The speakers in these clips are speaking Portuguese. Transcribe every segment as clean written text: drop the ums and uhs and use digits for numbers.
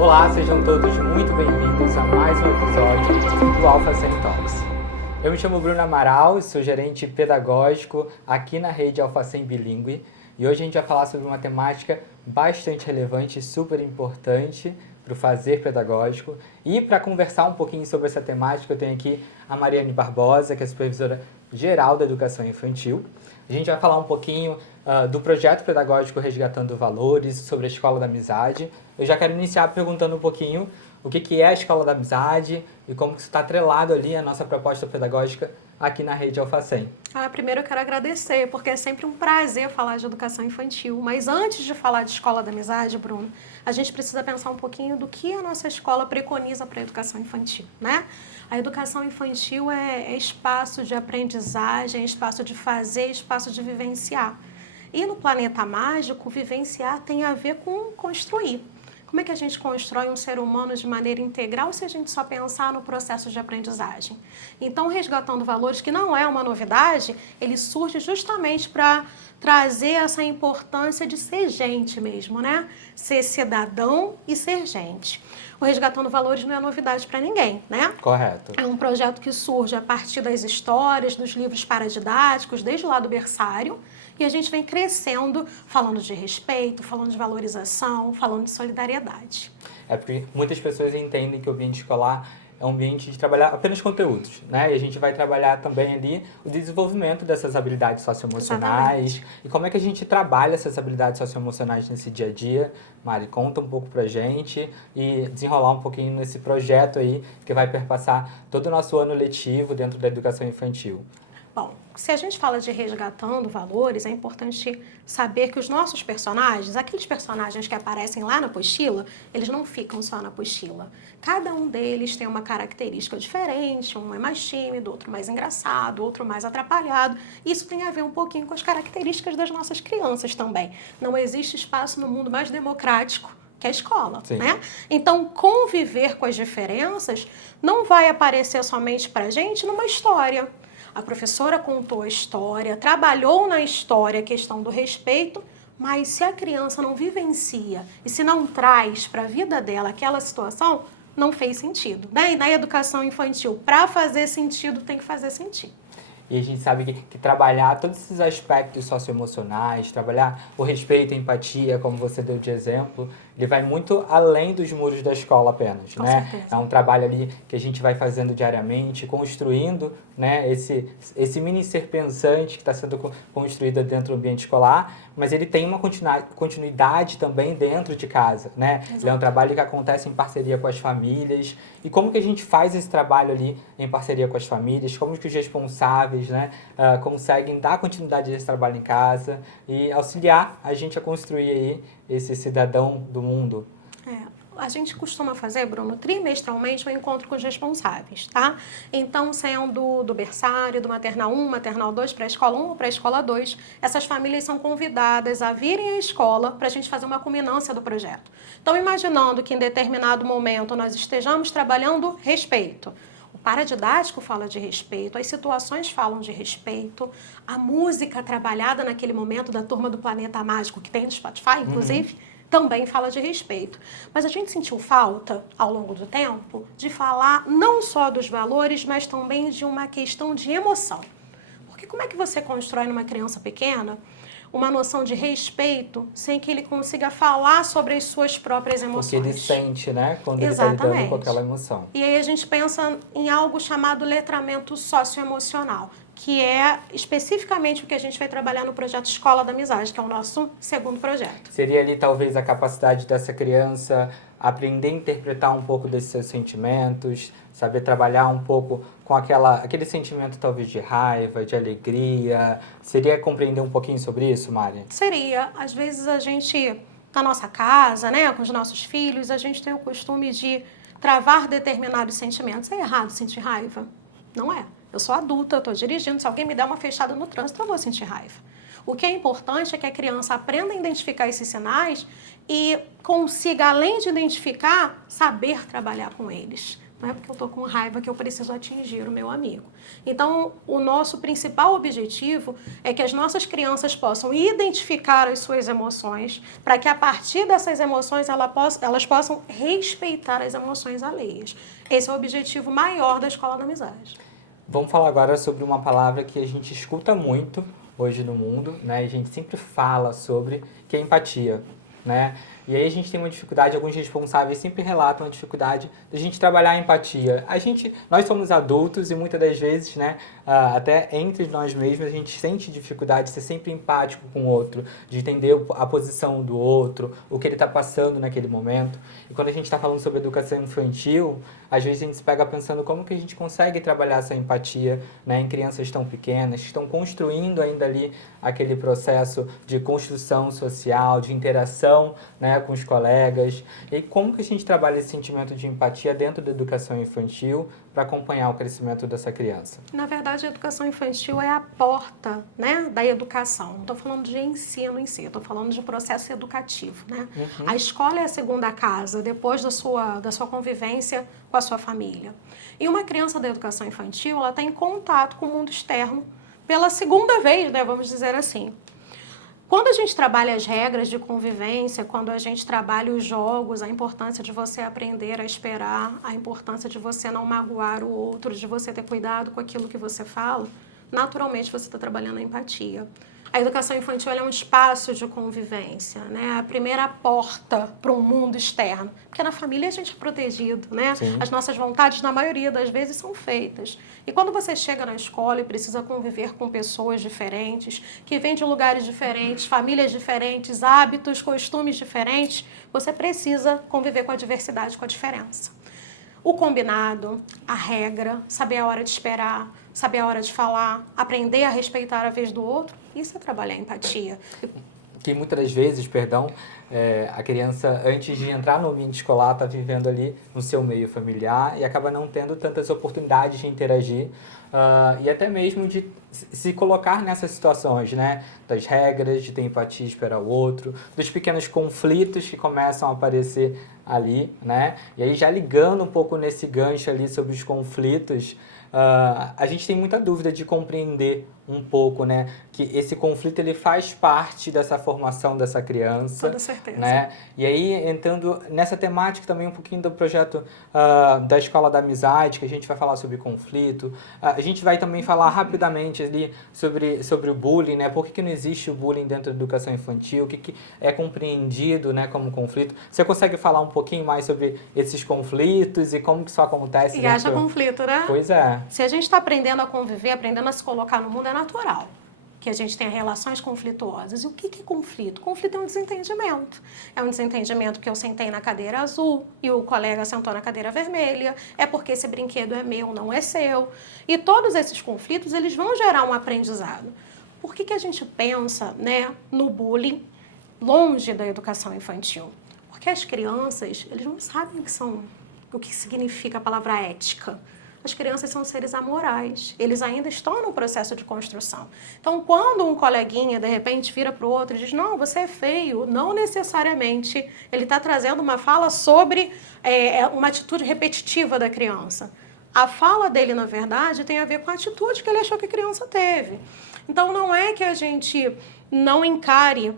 Olá, sejam todos muito bem-vindos a mais um episódio do Alpha Cent Talks. Eu me chamo Bruno Amaral e sou gerente pedagógico aqui na rede Alpha Cent Bilingue e hoje a gente vai falar sobre uma temática bastante relevante e super importante para o fazer pedagógico. E para conversar um pouquinho sobre essa temática, eu tenho aqui a Mariane Barbosa, que é supervisora geral da educação infantil. A gente vai falar um pouquinho do projeto pedagógico Resgatando Valores, sobre a Escola da Amizade. Eu já quero iniciar perguntando um pouquinho o que é a Escola da Amizade e como isso está atrelado ali à nossa proposta pedagógica aqui na rede Alpha Cent. Primeiro eu quero agradecer, porque é sempre um prazer falar de educação infantil. Mas antes de falar de Escola da Amizade, Bruno, a gente precisa pensar um pouquinho do que a nossa escola preconiza para a educação infantil, né? A educação infantil é espaço de aprendizagem, é espaço de fazer, é espaço de vivenciar. E no Planeta Mágico, vivenciar tem a ver com construir. Como é que a gente constrói um ser humano de maneira integral se a gente só pensar no processo de aprendizagem? Então, Resgatando Valores, que não é uma novidade, ele surge justamente para trazer essa importância de ser gente mesmo, né? Ser cidadão e ser gente. O Resgatando Valores não é novidade para ninguém, né? Correto. É um projeto que surge a partir das histórias, dos livros paradidáticos, desde lá do berçário, e a gente vem crescendo falando de respeito, falando de valorização, falando de solidariedade. É porque muitas pessoas entendem que o ambiente escolar é um ambiente de trabalhar apenas conteúdos, né? E a gente vai trabalhar também ali o desenvolvimento dessas habilidades socioemocionais. Exatamente. E como é que a gente trabalha essas habilidades socioemocionais nesse dia a dia? Mari, conta um pouco pra gente e desenrolar um pouquinho nesse projeto aí que vai perpassar todo o nosso ano letivo dentro da educação infantil. Bom, se a gente fala de resgatando valores, é importante saber que os nossos personagens, aqueles personagens que aparecem lá na apostila, eles não ficam só na apostila. Cada um deles tem uma característica diferente, um é mais tímido, outro mais engraçado, outro mais atrapalhado. Isso tem a ver um pouquinho com as características das nossas crianças também. Não existe espaço no mundo mais democrático que a escola, né? Então, conviver com as diferenças não vai aparecer somente pra gente numa história. A professora contou a história, trabalhou na história a questão do respeito, mas se a criança não vivencia e se não traz para a vida dela aquela situação, não fez sentido, né? E na educação infantil, para fazer sentido, tem que fazer sentido. E a gente sabe que trabalhar todos esses aspectos socioemocionais, trabalhar o respeito, a empatia, como você deu de exemplo, ele vai muito além dos muros da escola apenas, Com né? certeza. É um trabalho ali que a gente vai fazendo diariamente, construindo, né, esse mini ser pensante que está sendo construído dentro do ambiente escolar, mas ele tem uma continuidade também dentro de casa, né? Exato. Ele é um trabalho que acontece em parceria com as famílias. E como que a gente faz esse trabalho ali em parceria com as famílias? Como que os responsáveis, né, conseguem dar continuidade a esse trabalho em casa e auxiliar a gente a construir aí esse cidadão do mundo? A gente costuma fazer, Bruno, trimestralmente um encontro com os responsáveis, tá? Então, sendo do berçário, do maternal 1, maternal 2, pré-escola 1 ou pré-escola 2, essas famílias são convidadas a virem à escola para a gente fazer uma culminância do projeto. Então, imaginando que em determinado momento nós estejamos trabalhando respeito. O paradidático fala de respeito, as situações falam de respeito, a música trabalhada naquele momento da Turma do Planeta Mágico, que tem no Spotify, inclusive, também fala de respeito. Mas a gente sentiu falta, ao longo do tempo, de falar não só dos valores, mas também de uma questão de emoção. Porque como é que você constrói numa criança pequena uma noção de respeito sem que ele consiga falar sobre as suas próprias emoções? Porque ele sente, né, quando ele está lidando com aquela emoção. E aí a gente pensa em algo chamado letramento socioemocional, que é especificamente o que a gente vai trabalhar no projeto Escola da Amizade, que é o nosso segundo projeto. Seria ali talvez a capacidade dessa criança aprender a interpretar um pouco desses seus sentimentos, saber trabalhar um pouco com aquele sentimento talvez de raiva, de alegria. Seria compreender um pouquinho sobre isso, Mari? Seria. Às vezes a gente, na nossa casa, né, com os nossos filhos, a gente tem o costume de travar determinados sentimentos. É errado sentir raiva? Não é. Eu sou adulta, eu estou dirigindo, se alguém me der uma fechada no trânsito, eu vou sentir raiva. O que é importante é que a criança aprenda a identificar esses sinais e consiga, além de identificar, saber trabalhar com eles. Não é porque eu estou com raiva que eu preciso atingir o meu amigo. Então, o nosso principal objetivo é que as nossas crianças possam identificar as suas emoções, para que a partir dessas emoções elas possam respeitar as emoções alheias. Esse é o objetivo maior da Escola da Amizade. Vamos falar agora sobre uma palavra que a gente escuta muito hoje no mundo, né? E a gente sempre fala sobre, que é empatia, né? E aí a gente tem uma dificuldade, alguns responsáveis sempre relatam a dificuldade da gente trabalhar a empatia. Nós somos adultos e muitas das vezes, né, até entre nós mesmos, a gente sente dificuldade de ser sempre empático com o outro, de entender a posição do outro, o que ele está passando naquele momento. E quando a gente está falando sobre educação infantil, às vezes a gente se pega pensando como que a gente consegue trabalhar essa empatia, né, em crianças tão pequenas, que estão construindo ainda ali aquele processo de construção social, de interação, né, com os colegas. E como que a gente trabalha esse sentimento de empatia dentro da educação infantil para acompanhar o crescimento dessa criança? Na verdade, a educação infantil é a porta, né, da educação. Não estou falando de ensino em si, estou falando de processo educativo, né? Uhum. A escola é a segunda casa, depois da sua convivência com a sua família. E uma criança da educação infantil, ela está em contato com o mundo externo pela segunda vez, né, vamos dizer assim. Quando a gente trabalha as regras de convivência, quando a gente trabalha os jogos, a importância de você aprender a esperar, a importância de você não magoar o outro, de você ter cuidado com aquilo que você fala, naturalmente você está trabalhando a empatia. A educação infantil é um espaço de convivência, né? A primeira porta para um mundo externo. Porque na família a gente é protegido, né? Sim. As nossas vontades, na maioria das vezes, são feitas. E quando você chega na escola e precisa conviver com pessoas diferentes, que vêm de lugares diferentes, famílias diferentes, hábitos, costumes diferentes, você precisa conviver com a diversidade, com a diferença. O combinado, a regra, saber a hora de esperar, saber a hora de falar, aprender a respeitar a vez do outro, isso é trabalhar a empatia. Que muitas das vezes, a criança, antes de entrar no ambiente escolar, está vivendo ali no seu meio familiar e acaba não tendo tantas oportunidades de interagir e até mesmo de se colocar nessas situações, né? Das regras, de ter empatia, esperar o outro, dos pequenos conflitos que começam a aparecer ali, né? E aí, já ligando um pouco nesse gancho ali sobre os conflitos, a gente tem muita dúvida de compreender um pouco, né, que esse conflito ele faz parte dessa formação dessa criança. Toda certeza. Né? E aí, entrando nessa temática também um pouquinho do projeto da Escola da Amizade, que a gente vai falar sobre conflito, a gente vai também falar rapidamente ali sobre o bullying, né? Por que não existe o bullying dentro da educação infantil, o que é compreendido, né, como conflito. Você consegue falar um pouquinho mais sobre esses conflitos e como que isso acontece? E haja conflito, né? Pois é. Se a gente está aprendendo a conviver, aprendendo a se colocar no mundo, é natural que a gente tenha relações conflituosas. E o que é conflito? Conflito é um desentendimento. É um desentendimento porque eu sentei na cadeira azul e o colega sentou na cadeira vermelha. É porque esse brinquedo é meu, não é seu. E todos esses conflitos, eles vão gerar um aprendizado. Por que a gente pensa, né, no bullying longe da educação infantil? Porque as crianças, eles não sabem o que significa a palavra ética. As crianças são seres amorais, eles ainda estão no processo de construção. Então, quando um coleguinha, de repente, vira para o outro e diz, não, você é feio, não necessariamente ele está trazendo uma fala sobre uma atitude repetitiva da criança. A fala dele, na verdade, tem a ver com a atitude que ele achou que a criança teve. Então, não é que a gente não encare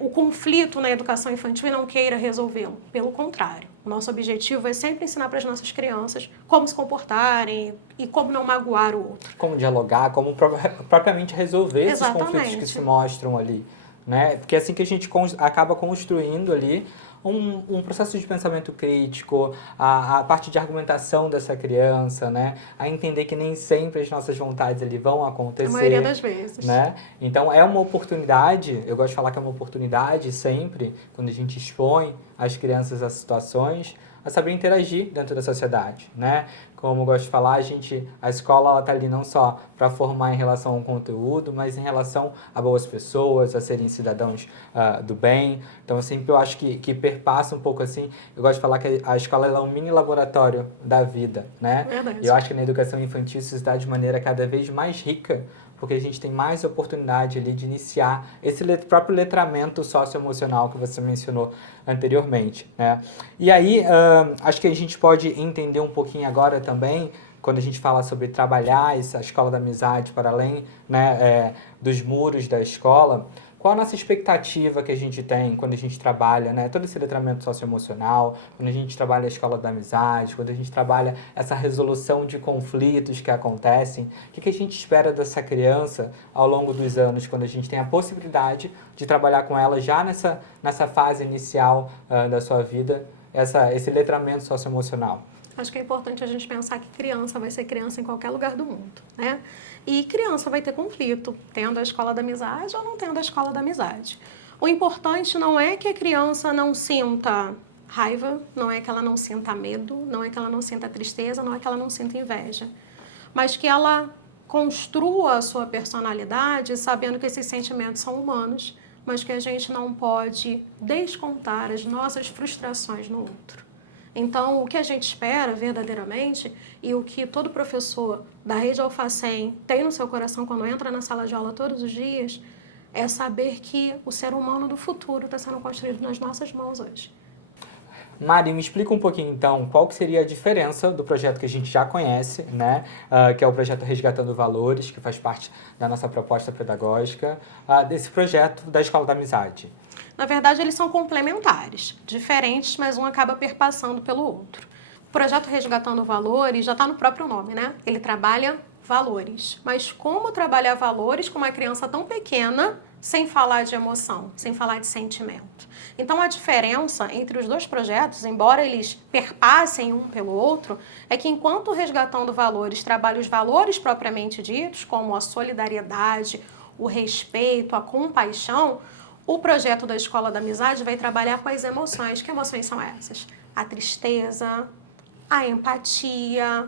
o conflito na educação infantil e não queira resolvê-lo. Pelo contrário. O nosso objetivo é sempre ensinar para as nossas crianças como se comportarem e como não magoar o outro. Como dialogar, como propriamente resolver esses Exatamente. conflitos que se mostram ali, né? Porque é assim que a gente acaba construindo ali um processo de pensamento crítico, a parte de argumentação dessa criança, né? A entender que nem sempre as nossas vontades ali vão acontecer. A maioria das vezes. Né? Então, é uma oportunidade, eu gosto de falar que é uma oportunidade sempre, quando a gente expõe as crianças a situações, a saber interagir dentro da sociedade, né? Como eu gosto de falar, a escola está ali não só para formar em relação ao conteúdo, mas em relação a boas pessoas, a serem cidadãos do bem. Então, eu acho que perpassa um pouco assim. Eu gosto de falar que a escola é um mini laboratório da vida, né? Verdade. E eu acho que na educação infantil isso se dá de maneira cada vez mais rica, porque a gente tem mais oportunidade ali de iniciar esse próprio letramento socioemocional que você mencionou anteriormente, né? E aí, acho que a gente pode entender um pouquinho agora também, quando a gente fala sobre trabalhar essa escola da amizade para além, né, dos muros da escola, qual a nossa expectativa que a gente tem quando a gente trabalha, né, todo esse letramento socioemocional, quando a gente trabalha a escola da amizade, quando a gente trabalha essa resolução de conflitos que acontecem, o que a gente espera dessa criança ao longo dos anos, quando a gente tem a possibilidade de trabalhar com ela já nessa fase inicial da sua vida, esse letramento socioemocional? Acho que é importante a gente pensar que criança vai ser criança em qualquer lugar do mundo, né? E criança vai ter conflito, tendo a escola da amizade ou não tendo a escola da amizade. O importante não é que a criança não sinta raiva, não é que ela não sinta medo, não é que ela não sinta tristeza, não é que ela não sinta inveja, mas que ela construa a sua personalidade sabendo que esses sentimentos são humanos, mas que a gente não pode descontar as nossas frustrações no outro. Então, o que a gente espera verdadeiramente e o que todo professor da rede Alfacem tem no seu coração quando entra na sala de aula todos os dias é saber que o ser humano do futuro está sendo construído nas nossas mãos hoje. Mari, me explica um pouquinho então qual que seria a diferença do projeto que a gente já conhece, né, que é o projeto Resgatando Valores, que faz parte da nossa proposta pedagógica, desse projeto da Escola da Amizade. Na verdade, eles são complementares, diferentes, mas um acaba perpassando pelo outro. O projeto Resgatando Valores já está no próprio nome, né? Ele trabalha valores. Mas como trabalhar valores com uma criança tão pequena sem falar de emoção, sem falar de sentimento? Então, a diferença entre os dois projetos, embora eles perpassem um pelo outro, é que enquanto o Resgatando Valores trabalha os valores propriamente ditos, como a solidariedade, o respeito, a compaixão, o projeto da Escola da Amizade vai trabalhar com as emoções. Que emoções são essas? A tristeza, a empatia,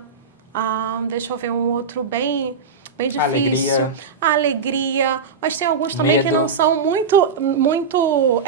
deixa eu ver um outro bem difícil. A alegria. Mas tem alguns também Medo. que não são muito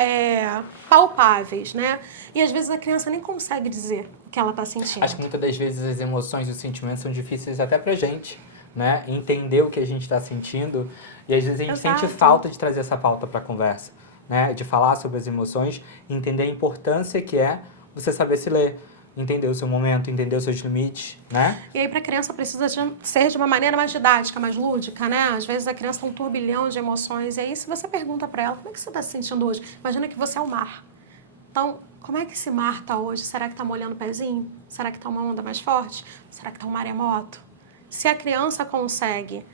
palpáveis, né? E às vezes a criança nem consegue dizer o que ela está sentindo. Acho que muitas das vezes as emoções e os sentimentos são difíceis até pra gente, né? Entender o que a gente está sentindo. E às vezes a gente sente falta de trazer essa pauta para a conversa, né? De falar sobre as emoções, entender a importância que é você saber se ler, entender o seu momento, entender os seus limites, né? E aí, para a criança, precisa ser de uma maneira mais didática, mais lúdica, né? Às vezes a criança tem um turbilhão de emoções, e aí se você pergunta para ela, como é que você está se sentindo hoje? Imagina que você é o mar. Então, como é que esse mar está hoje? Será que está molhando o pezinho? Será que está uma onda mais forte? Será que está um maremoto? Se a criança consegue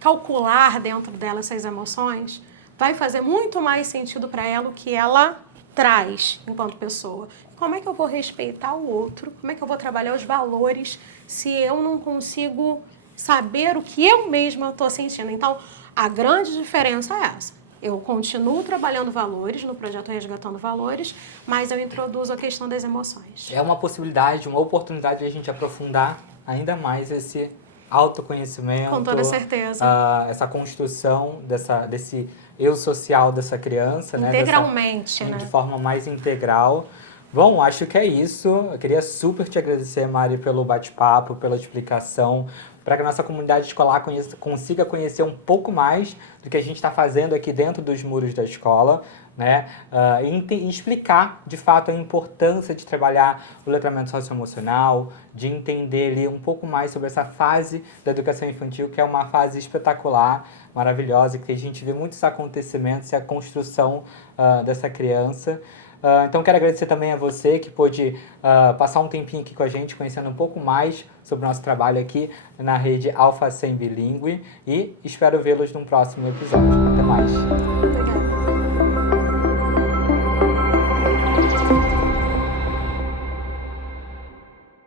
calcular dentro dela essas emoções, vai fazer muito mais sentido para ela o que ela traz enquanto pessoa. Como é que eu vou respeitar o outro? Como é que eu vou trabalhar os valores se eu não consigo saber o que eu mesma estou sentindo? Então, a grande diferença é essa. Eu continuo trabalhando valores no projeto Resgatando Valores, mas eu introduzo a questão das emoções. É uma possibilidade, uma oportunidade de a gente aprofundar ainda mais esse autoconhecimento. Com toda certeza. Essa construção desse eu social dessa criança, integralmente, né? Né? De forma mais integral. Bom, acho que é isso. Eu queria super te agradecer, Mari, pelo bate-papo, pela explicação, para que a nossa comunidade escolar consiga conhecer um pouco mais do que a gente está fazendo aqui dentro dos muros da escola, né? E explicar, de fato, a importância de trabalhar o letramento socioemocional, de entender ali um pouco mais sobre essa fase da educação infantil, que é uma fase espetacular, maravilhosa, que a gente vê muitos acontecimentos e a construção dessa criança. Então, quero agradecer também a você que pôde passar um tempinho aqui com a gente, conhecendo um pouco mais sobre o nosso trabalho aqui na rede Alfacem Bilíngue, e espero vê-los num próximo episódio. Até mais!